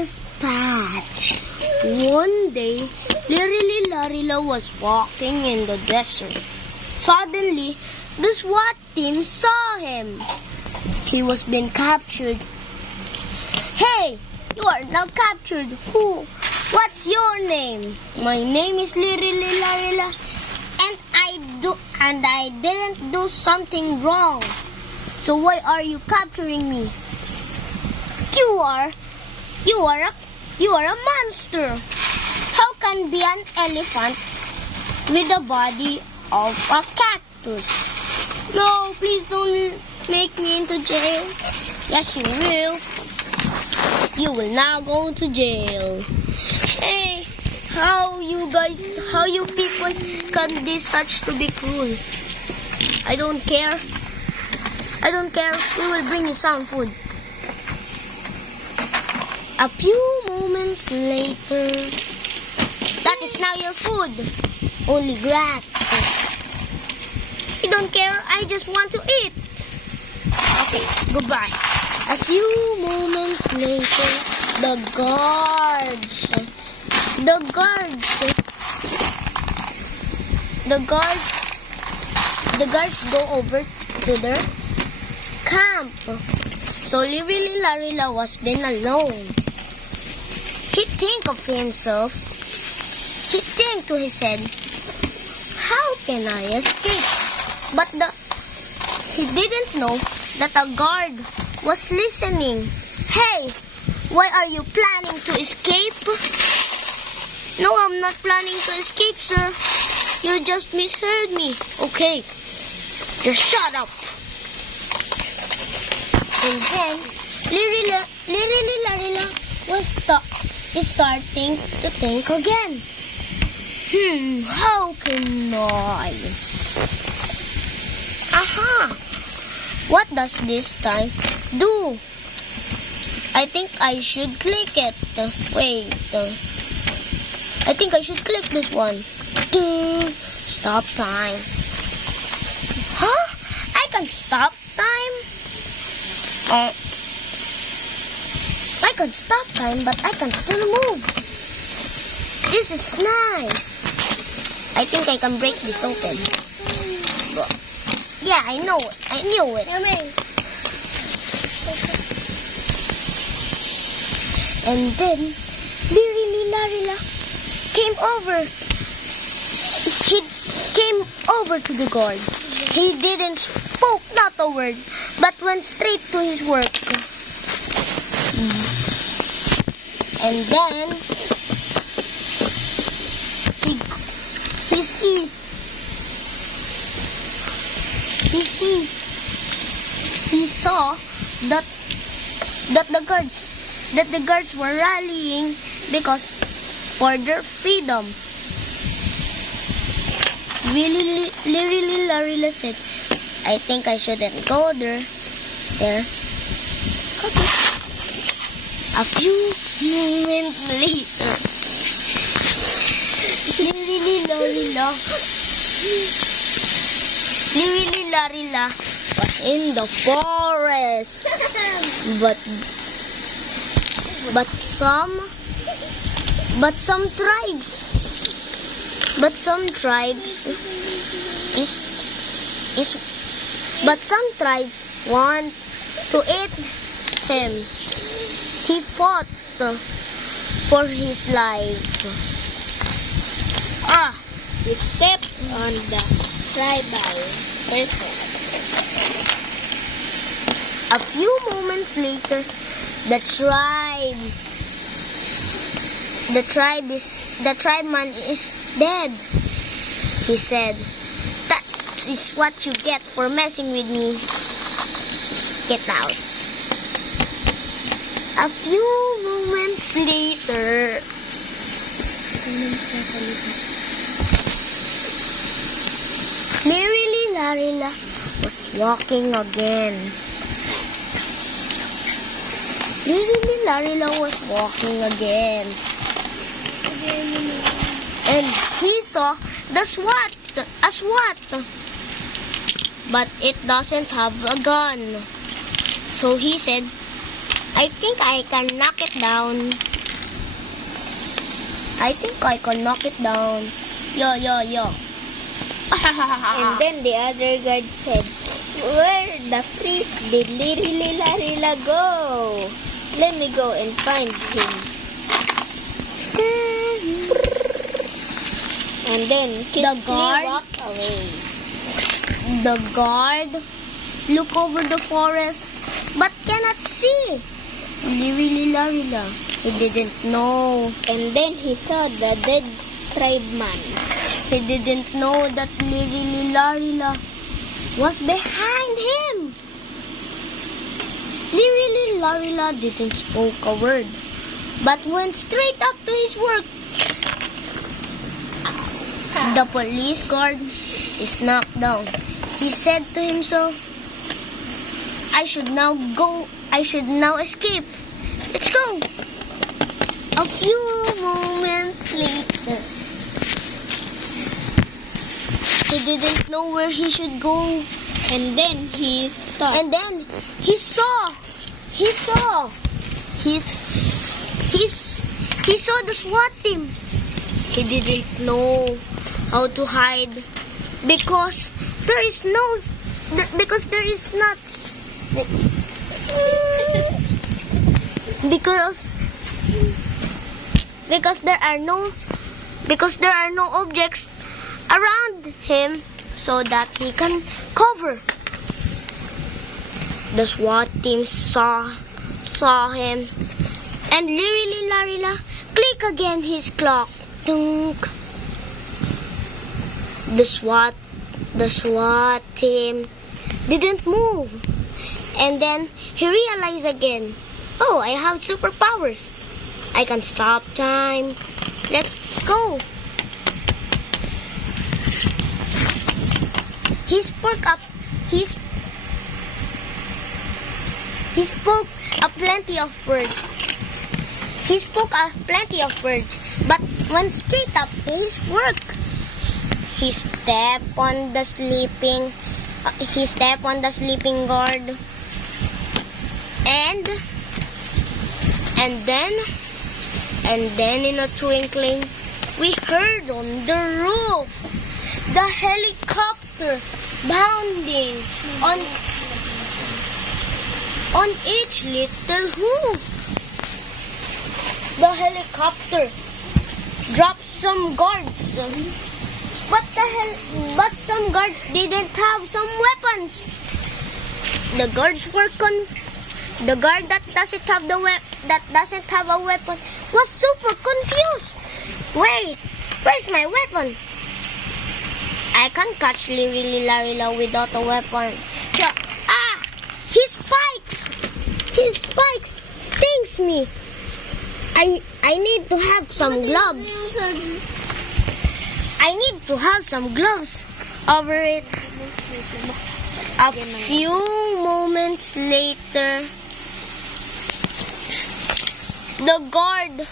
years passed. One day, Larila was walking in the desert. Suddenly, the SWAT team saw him. He was being captured. Hey, you are now captured. Who? What's your name? My name is Larila, and I didn't do something wrong. So why are you capturing me? You are a monster. How can be an elephant with the body of a cactus? No, please don't make me into jail. Yes, you will. You will now go to jail. Hey, how you people can be such to be cruel? I don't care. We will bring you some food. A few moments later, that is now your food. Only grass. You don't care. I just want to eat. Okay, goodbye. A few moments later, the guards go over to their camp. So Larila was been alone. He think of himself. He think to his head, how can I escape? But he didn't know that a guard was listening. Hey, why are you planning to escape? No, I'm not planning to escape, sir. You just misheard me. Okay, just shut up. And then, Larila was starting to think again. How can I? Aha! What does this time do? I think I should click it. Wait. I think I should click this one. Stop time. Huh? I can stop time? I can stop time, but I can still move. This is nice. I think I can break this open. Yeah, I know it. I knew it. And then, Larila came over. He came over to the guard. He didn't spoke not a word, but went straight to his work. And then he saw that the guards were rallying because for their freedom. Larila said, I think I shouldn't go there. Okay. A few moments later, Larila was in the forest. But some tribes want to eat him. He fought for his life. He stepped on the tribal prison. A few moments later, the tribeman is dead. He said, that is what you get for messing with me. Get out. A few moments later, Larila was walking again. Larila was walking again. And he saw a SWAT. But it doesn't have a gun. So he said, I think I can knock it down. I think I can knock it down. Yo. And then the other guard said, "Where the freak did Lirila go? Let me go and find him." And then Kingsley guard- walked away. The guard look over the forest but cannot see Lirila. He didn't know. And then he saw the dead tribeman. He didn't know that Lirila was behind him. Lirila didn't spoke a word, but went straight up to his work. The police guard is knocked down. He said to himself, I should now escape. Let's go. A few moments later, he didn't know where he should go. And then he thought, And then he saw the SWAT team. He didn't know how to hide because there is no objects around him so that he can cover. The SWAT team saw him, and Lirila click again his clock. Dunk. The SWAT team didn't move, and then he realized again, oh, I have superpowers. I can stop time. Let's go. He spoke a plenty of words. But went straight up to his work. He stepped on the sleeping guard. And then in a twinkling, we heard on the roof the helicopter bounding on each little hoof. The helicopter dropped some guards. But some guards didn't have some weapons. The guard that doesn't have a weapon was super confused. Wait, where's my weapon? I can't catch Lirila without a weapon. His spikes stings me. I need to have some gloves. I need to have some gloves over it. A few moments later, the guard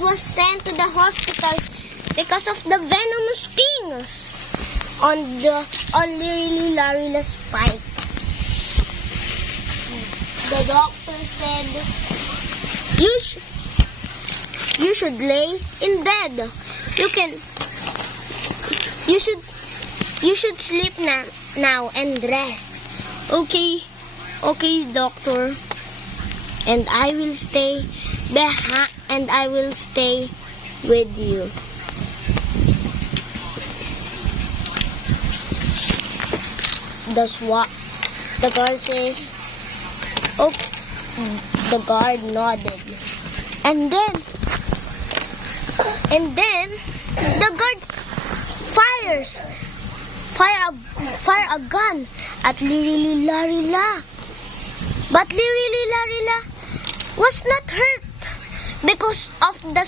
was sent to the hospital because of the venomous stings on Lirila's spike. The doctor said, you should lay in bed. You should sleep now and rest. Okay, doctor. And I will stay behind. And I will stay with you. The guard says, okay. The guard nodded. And then the guard fire a gun at Lirila. But Lirila was not hurt because of the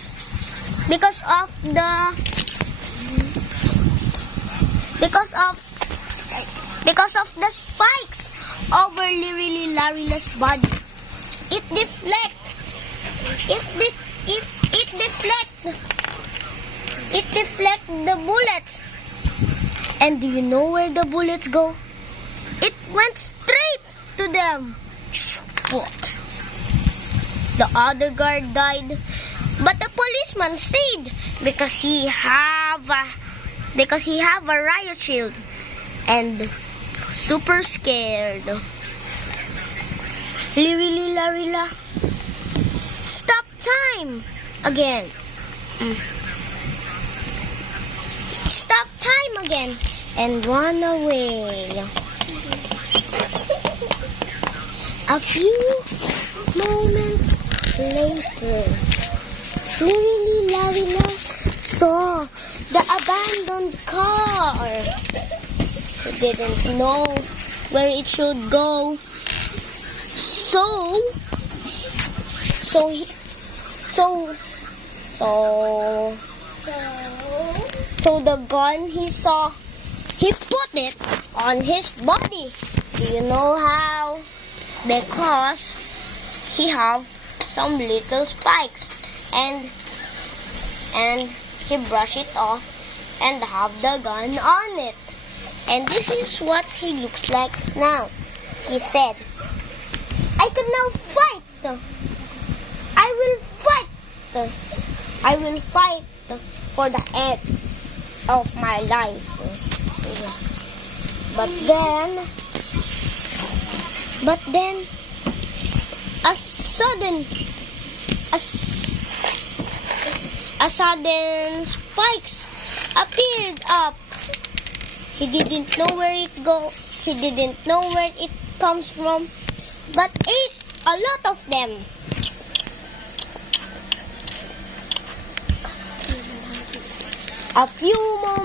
spikes over Lirilila's body. It deflect the bullets. And do you know where the bullets go? It went straight to to them. The other guard died, but the policeman stayed because he have a riot shield and super scared. Lirila, stop time again. Stop time again and run away. A few moments later, Lirila saw the abandoned car. He didn't know where it should go. So the gun he saw, he put it on his body. Do you know how? Because he have some little spikes, and he brush it off and have the gun on it. And this is what he looks like now. He said, I could now fight. I will fight for the end of my life. But then a sudden spikes appeared up. He didn't know where it go. He didn't know where it comes from, but ate a lot of them. A few moments